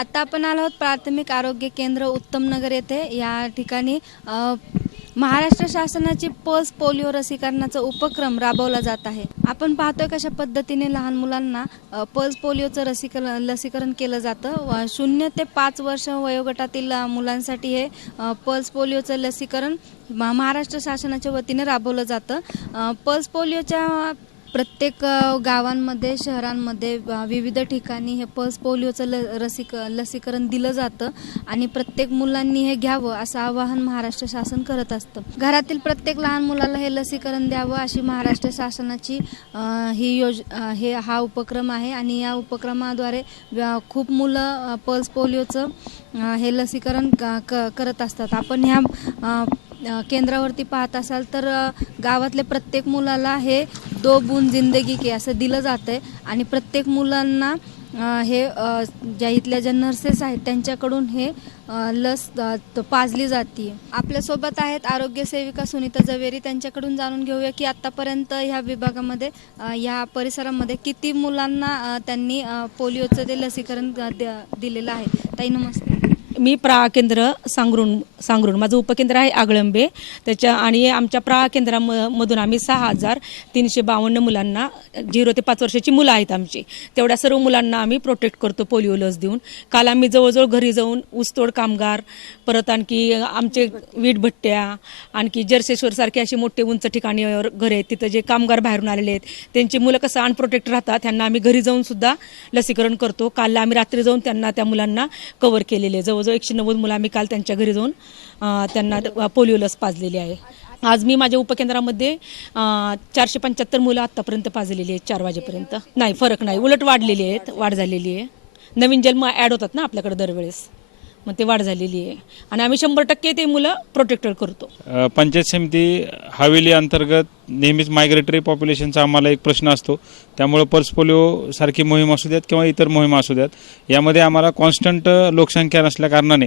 आता आपण आलो आहोत प्राथमिक आरोग्य केंद्र उत्तमनगर येथे. या ठिकाणी महाराष्ट्र शासनाची पल्स पोलिओ लसीकरणाचा उपक्रम राबवला जात आहे. आपण पाहतोय कशा पद्धतीने लहान मुलांना पल्स पोलिओचं लसीकरण लसीकरण केलं जातं. व शून्य ते पाच वर्ष वयोगटातील मुलांसाठी हे पल्स पोलिओचं लसीकरण महाराष्ट्र शासनाच्या वतीने राबवलं जातं. पल्स पोलिओच्या प्रत्येक गावांमध्ये शहरांमध्ये विविध ठिकाणी हे पल्स पोलिओचं ल रसिक लसीकरण दिलं जातं आणि प्रत्येक मुलांनी हे घ्यावं असं आवाहन महाराष्ट्र शासन करत असतं. घरातील प्रत्येक लहान मुलाला हे लसीकरण द्यावं अशी महाराष्ट्र शासनाची ही योज हे हा उपक्रम आहे आणि या उपक्रमाद्वारे खूप मुलं पल्स पोलिओचं हे लसीकरण क- क- करत असतात. आपण ह्या केंद्रावरती पाहत असाल तर गावातल्या प्रत्येक मुलाला हे दो बून जिंदगी की असं दिलं जातं आहे आणि प्रत्येक मुलांना हे ज्या इथल्या ज्या नर्सेस आहेत त्यांच्याकडून हे लस पाजली जाते. आपल्यासोबत आहेत आरोग्य सेविका सुनीता जवेरी. त्यांच्याकडून जाणून घेऊया की आत्तापर्यंत ह्या विभागामध्ये या परिसरामध्ये किती मुलांना त्यांनी पोलिओचं ते लसीकरण द- दिलेलं आहे. ताई नमस्ते मी प्रा केंद्र सांगरून सांगरुण माझं उपकेंद्र आहे आगळंबे. त्याच्या आणि आमच्या प्रा केंद्रामधून आम्ही सहा हजार तीनशे बावन्न मुलांना झिरो ते पाच वर्षाची मुलं आहेत आमची. तेवढ्या सर्व मुलांना आम्ही प्रोटेक्ट करतो पोलिओ लस देऊन. काल आम्ही जवळजवळ घरी जाऊन ऊसतोड कामगार परत आणखी आमचे वीटभट्ट्या आणखी जर्सेश्वर सारखे असे मोठे उंच ठिकाणी घरे आहेत. तिथं जे कामगार बाहेरून आलेले आहेत त्यांची मुलं कसं अनप्रोटेक्ट राहतात त्यांना आम्ही घरी जाऊन सुद्धा लसीकरण करतो. काल आम्ही रात्री जाऊन त्यांना त्या मुलांना कव्हर केलेले. जवळजवळ एकशे नव्वद मुलं आम्ही काल त्यांच्या घरी जाऊन त्यांना पोलिओ लस पाजलेली आहे. आज मी माझ्या उपकेंद्रामध्ये चारशे पंच्याहत्तर मुलं आत्तापर्यंत पाजलेली आहेत चार वाजेपर्यंत. नाही फरक नाही. उलट वाढलेली आहेत वाढ झालेली आहे. नवीन जन्म ॲड होतात ना आपल्याकडे दरवेळेस. मग ते वाढ झालेली आहे. आणि आम्ही शंभर टक्के ते मुलं प्रोटेक्टेड करतो. पंचायत समिती हवेली अंतर्गत नेहमीच मायग्रेटरी पॉप्युलेशनचा आम्हाला एक प्रश्न असतो. त्यामुळे पल्स पोलिओ सारखी मोहीम असू द्यात किंवा इतर मोहीम असू द्यात यामध्ये आम्हाला कॉन्स्टंट लोकसंख्या नसल्या कारणाने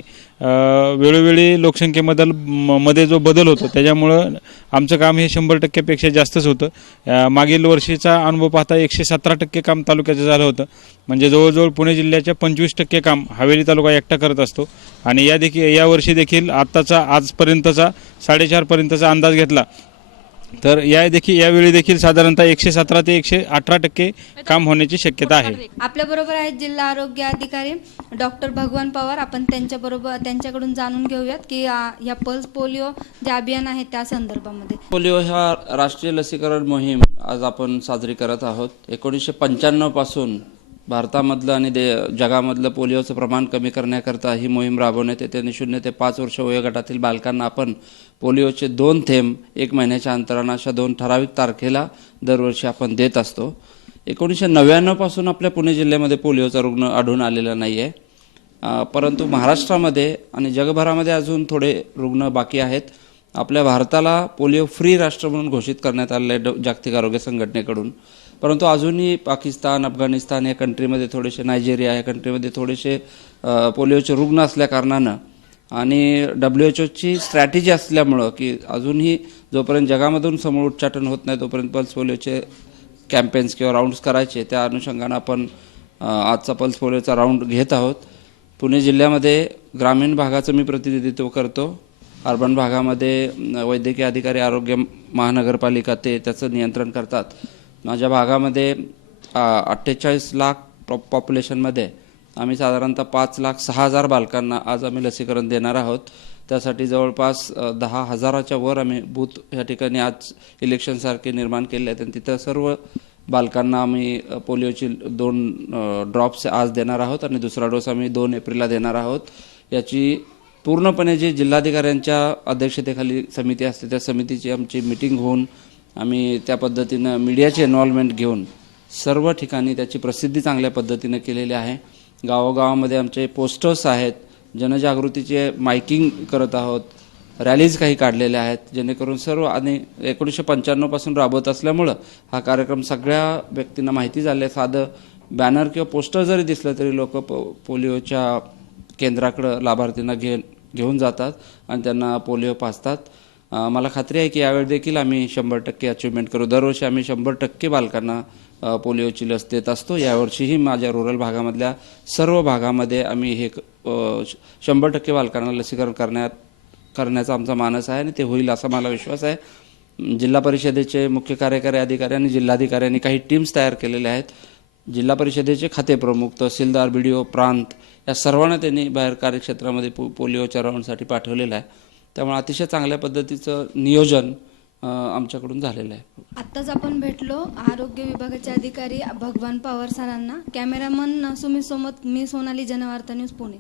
वेळोवेळी लोकसंख्येबद्दल म- मध्ये जो बदल होतो त्याच्यामुळं आमचं काम हे शंभर टक्क्यापेक्षा जास्तच होतं. मागील वर्षीचा अनुभव पाहता एकशे सतरा टक्के काम तालुक्याचं झालं होतं. म्हणजे जवळजवळ पुणे जिल्ह्याच्या पंचवीस टक्के काम हवेली तालुका एकटा करत असतो. आणि या देखील यावर्षी देखील आत्ताचा आजपर्यंतचा साडेचारपर्यंतचा अंदाज घेतला तर या देखील यावेळी देखील साधारणतः एकशे सतरा ते एकशे अठरा टक्के काम होण्याची शक्यता आहे. आपल्या बरोबर आहेत जिल्हा आरोग्य अधिकारी डॉक्टर भगवान पवार. आपण त्यांच्या बरोबर त्यांच्याकडून जाणून घेऊयात की आ, या पल्स पोलिओ जे अभियान आहे त्या संदर्भामध्ये. पोलिओ ह्या राष्ट्रीय लसीकरण मोहीम आज आपण साजरी करत आहोत. एकोणीसशे पंच्याण्णवपासून भारतामधलं आणि दे जगामधलं पोलिओचं प्रमाण कमी करण्याकरता ही मोहीम राबवण्यात येते. आणि शून्य ते पाच वर्ष वयोगटातील बालकांना आपण पोलिओचे दोन थेंब एक महिन्याच्या अंतरानं अशा दोन ठराविक तारखेला दरवर्षी आपण देत असतो. एकोणीसशे नव्याण्णवपासून आपल्या पुणे जिल्ह्यामध्ये पोलिओचा रुग्ण आढळून आलेला नाही आहे परंतु महाराष्ट्रामध्ये आणि जगभरामध्ये अजून थोडे रुग्ण बाकी आहेत. आपल्या भारताला पोलिओ फ्री राष्ट्र म्हणून घोषित करण्यात आलेलं आहे ड- जागतिक आरोग्य संघटनेकडून. परंतु अजूनही पाकिस्तान अफगाणिस्तान या कंट्रीमध्ये थोडेसे नायजेरिया या कंट्रीमध्ये थोडेसे पोलिओचे रुग्ण असल्याकारणानं आणि डब्ल्यू एच ओची स्ट्रॅटेजी असल्यामुळं की अजूनही जोपर्यंत जगामधून समोर उच्चाटन होत नाही तोपर्यंत पल्स पोलिओचे कॅम्पेन्स किंवा राऊंड्स करायचे त्या अनुषंगानं आपण आजचा पल्स पोलिओचा राऊंड घेत आहोत. पुणे जिल्ह्यामध्ये ग्रामीण भागाचं मी प्रतिनिधित्व करतो. अर्बन भागामध्ये वैद्यकीय अधिकारी आरोग्य महानगरपालिका ते त्याचं नियंत्रण करतात. माझ्या भागामध्ये अठ्ठेचाळीस लाख पॉ पॉप्युलेशनमध्ये आम्ही साधारणतः पाच लाख सहा हजार बालकांना आज आम्ही लसीकरण देणार आहोत. त्यासाठी जवळपास दहा हजाराच्या वर आम्ही बूथ या ठिकाणी आज इलेक्शनसारखे निर्माण केले आहेत. आणि तिथं सर्व बालकांना आम्ही पोलिओची दोन ड्रॉप्स आज देणार आहोत आणि दुसरा डोस आम्ही दोन एप्रिलला देणार आहोत. याची पूर्णपणे जी जिल्हाधिकाऱ्यांच्या अध्यक्षतेखाली समिती असते त्या समितीची आमची मिटिंग होऊन आम्ही त्या पद्धतीनं मीडियाची इन्व्हॉल्वमेंट घेऊन सर्व ठिकाणी त्याची प्रसिद्धी चांगल्या पद्धतीनं केलेली आहे. गावोगावामध्ये आमचे पोस्टर्स आहेत. जनजागृतीचे मायकिंग करत आहोत. रॅलीज काही काढलेल्या आहेत. जेणेकरून सर्व आणि एकोणीसशे पंच्याण्णवपासून राबवत असल्यामुळं हा कार्यक्रम सगळ्या व्यक्तींना माहिती झाले साधं बॅनर किंवा पोस्टर जरी दिसलं तरी लोक पोलिओच्या केंद्राकडं लाभार्थींना घे घेऊन जातात आणि त्यांना पोलिओ पाजतात. मला खात्री आहे की यावेळी देखील आम्ही शंभर टक्के अचिव्हमेंट करू. दरवर्षी आम्ही शंभर टक्के बालकांना पोलिओची लस देत असतो. यावर्षीही माझ्या रुरल भागामधल्या सर्व भागामध्ये आम्ही हे श- शंभर टक्के बालकांना लसीकरण करण्यात करण्याचा आमचा मानस आहे आणि ते होईल असा मला विश्वास आहे. जिल्हा परिषदेचे मुख्य कार्यकारी अधिकारी आणि जिल्हाधिकाऱ्यांनी काही टीम्स तयार केलेल्या आहेत. जिल्हा परिषदेचे खाते प्रमुख तहसीलदार बी डी ओ प्रांत या सर्वांना त्यांनी बाहेर कार्यक्षेत्रामध्ये पो पोलिओच्या राऊंडसाठी पाठवलेलं आहे. त्यामुळे अतिशय चांगल्या पद्धतीचं नियोजन आमच्याकडून झालेलं आहे. आत्ताच आपण भेटलो आरोग्य विभागाचे अधिकारी भगवान पवार सरांना. कॅमेरामन सुमित सोमत मी सोनाली जनवार्ता न्यूज पुणे.